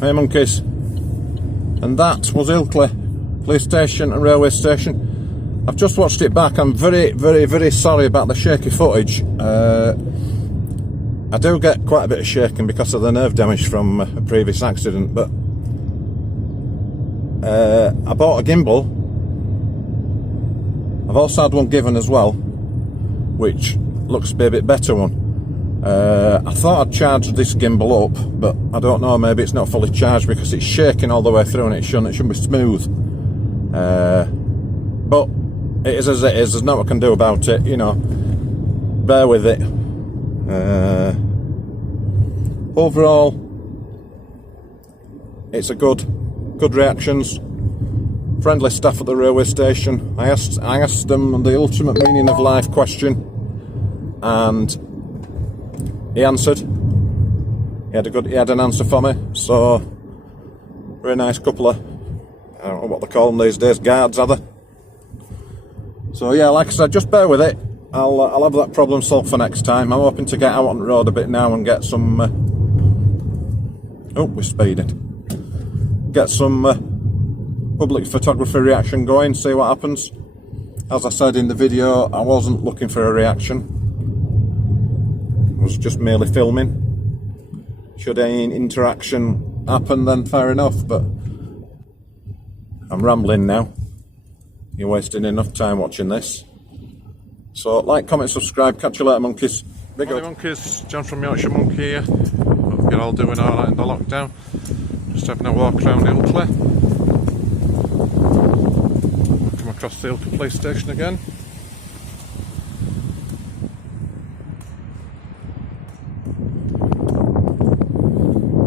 Hey monkeys. And that was Ilkley police station and railway station. I've just watched it back. I'm very sorry about the shaky footage. I do get quite a bit of shaking because of the nerve damage from a previous accident, but I bought a gimbal. I've also had one given as well, which looks to be a bit better one. I thought I'd charged this gimbal up, but I don't know, maybe it's not fully charged because it's shaking all the way through and it shouldn't be smooth. But it is as it is, there's nothing I can do about it, you know. Bear with it. Overall, it's a good reactions. Friendly staff at the railway station. I asked them the ultimate meaning of life question, and he answered. He had an answer for me. So very nice couple of, I don't know what they call them these days, guards, are they? So yeah, like I said, just bear with it. I'll have that problem solved for next time. I'm hoping to get out on the road a bit now and get some oh, we're speeding. Get some public photography reaction going, see what happens. As I said in the video, I wasn't looking for a reaction. I was just merely filming. Should any interaction happen, then fair enough, but I'm rambling now. You're wasting enough time watching this. So like, comment, subscribe. Catch you later, monkeys. Big up. Monkeys, John from Yorkshire Monkey here. Hope you're all doing alright in the lockdown. Just having a walk around Ilkley. Come across the Ilkley police station again.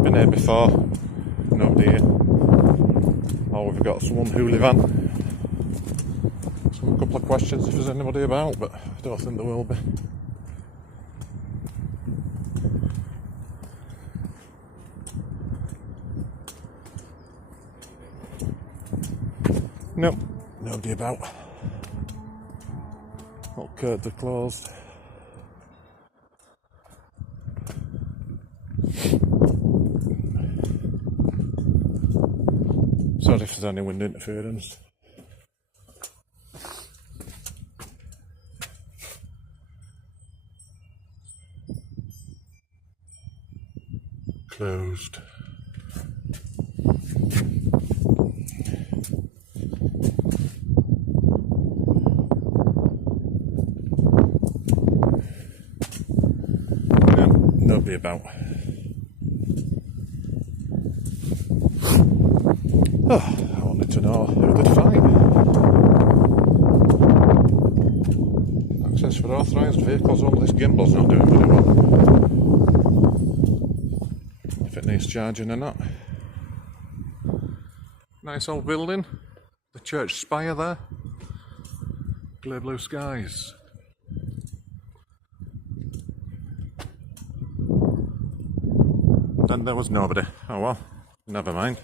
Been here before. Nobody here. Oh, we've got one hooligan. A couple of questions if there's anybody about, but I don't think there will be. Nope, nobody about. All curtains are closed. Sorry if there's any wind interference. Closed. No, nobody about. Oh, I wanted to know who they'd find. Access for authorised vehicles only. This gimbal's not doing very well. If it needs charging or not. Nice old building. The church spire there. Clear blue skies. And there was nobody. Oh well, never mind.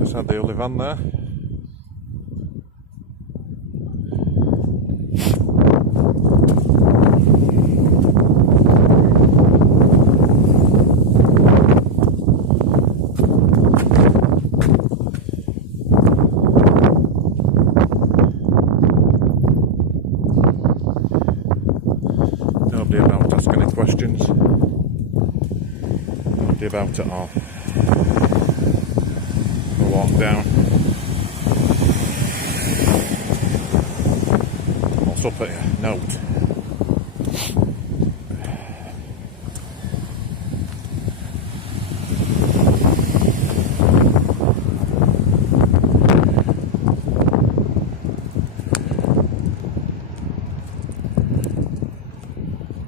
Just had the only van there. Nobody about asking any questions. Nobody about it all. We'll walk down. What's up at you? Note.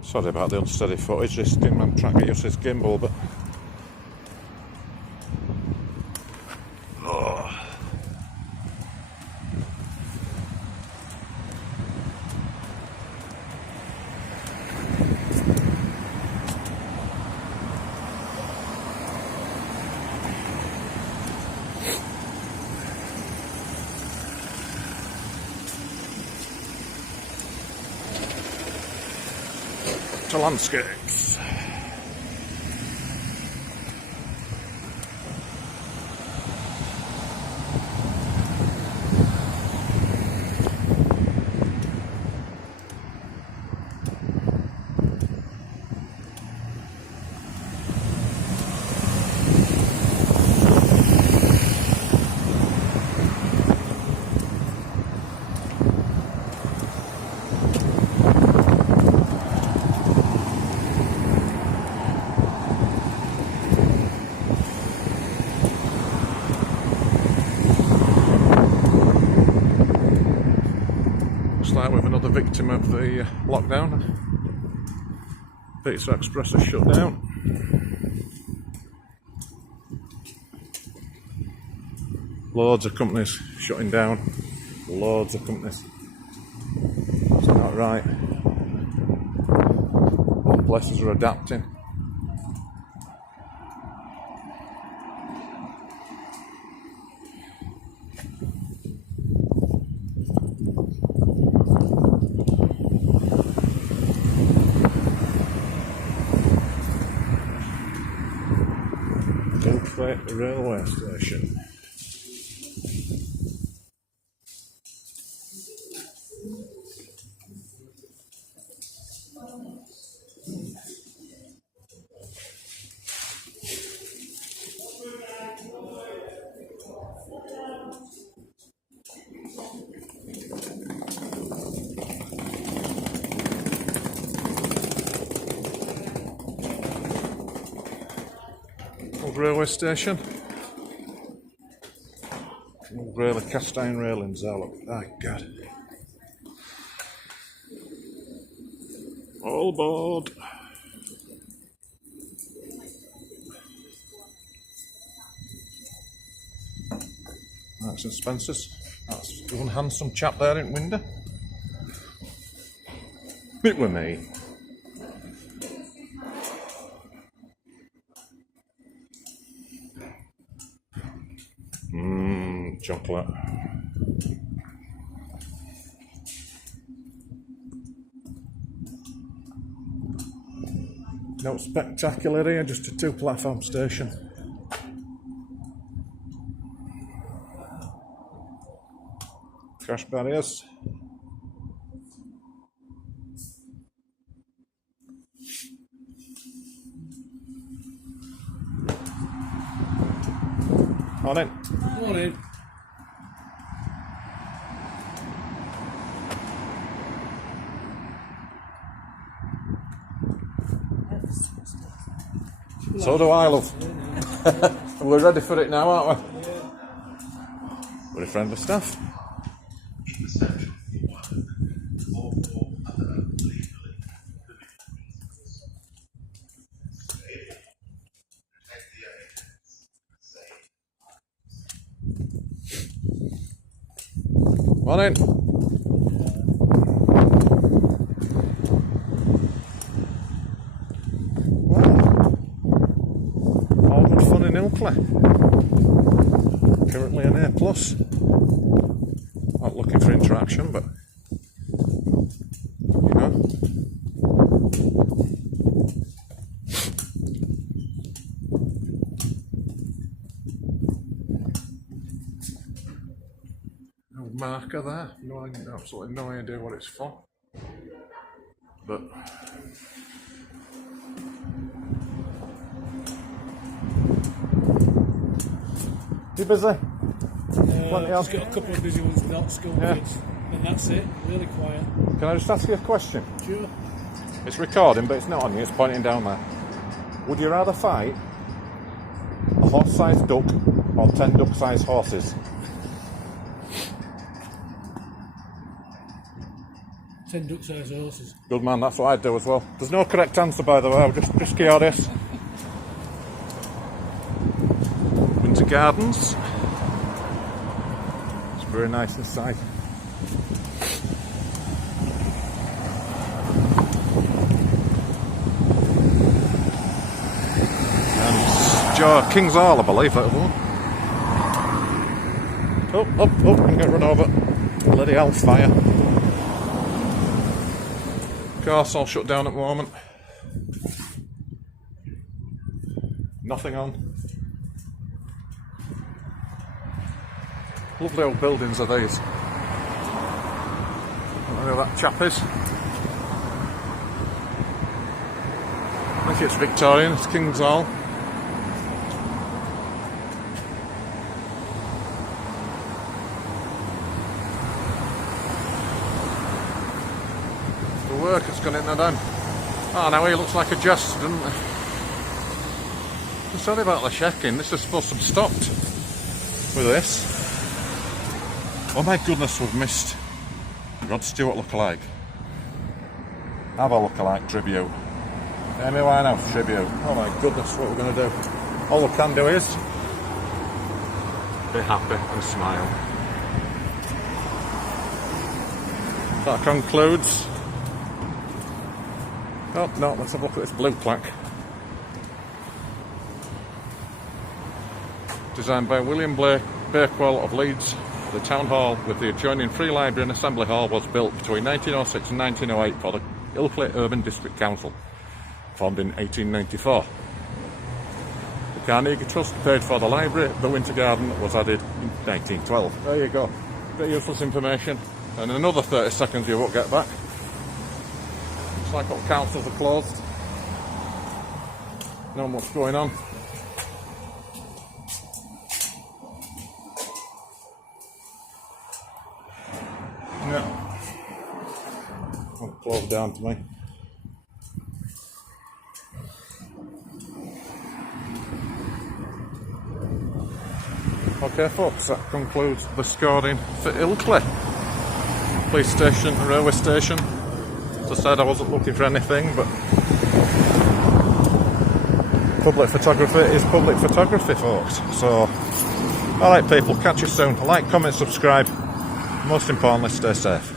Sorry about the unsteady footage. This thing, I'm trying to get used to this gimbal, but to landscapes. Looks like we've another victim of the lockdown. Pizza Express is shut down. Loads of companies shutting down. Loads of companies. That's not right. All places are adapting. Ilkley railway station. Old railway station. Old railway cast iron railings there, look. Oh God. All aboard. Marks and Spencer's. That's one handsome chap there in window. Bit with me. Chocolate. No spectacular here, just a 2-platform station. Crash barriers. Morning. Morning. So do I, love. We're ready for it now, aren't we? Very friendly staff. Morning. All good fun in Ilkley. Currently an A+. Not looking for interaction, but you know. No marker there. No, absolutely no idea what it's for. But you busy? Just got a couple of busy ones without school kids, and that's it. Really quiet. Can I just ask you a question? Sure. It's recording, but it's not on you. It's pointing down there. Would you rather fight a horse-sized duck or 10 duck-sized horses? 10 duck-sized horses. Good man, that's what I'd do as well. There's no correct answer, by the way. I'm just curious. Winter Gardens. It's very nice inside. And King's Hall, I believe that one. Oh, can get rid of it. Bloody hellfire. Car's all shut down at the moment. Nothing on. Lovely old buildings are these. I don't know who that chap is. I think it's Victorian, it's King's Hall. The workers gone in there then. Oh, now he looks like a jest, doesn't he? I'm sorry about the checking, this is supposed to be stopped with this. Oh my goodness, we've missed Rod Stewart lookalike. Have a lookalike tribute. Amy Winehouse tribute. Oh my goodness, what we're going to do. All we can do is be happy and smile. That concludes. Oh no, let's have a look at this blue plaque. Designed by William Bakewell of Leeds, the town hall with the adjoining Free Library and Assembly Hall was built between 1906 and 1908 for the Ilkley Urban District Council, formed in 1894. The Carnegie Trust paid for the library. The Winter Garden was added in 1912. There you go. Bit of useless information. And in another 30 seconds you won't get back. Looks like all councils are closed. Not much going on. Yeah. I'll close down to me. Okay folks, that concludes the scoring for Ilkley. Police station, railway station. As I said, I wasn't looking for anything, but public photography is public photography, folks. So, alright people, catch you soon. Like, comment, subscribe. Most importantly, stay safe.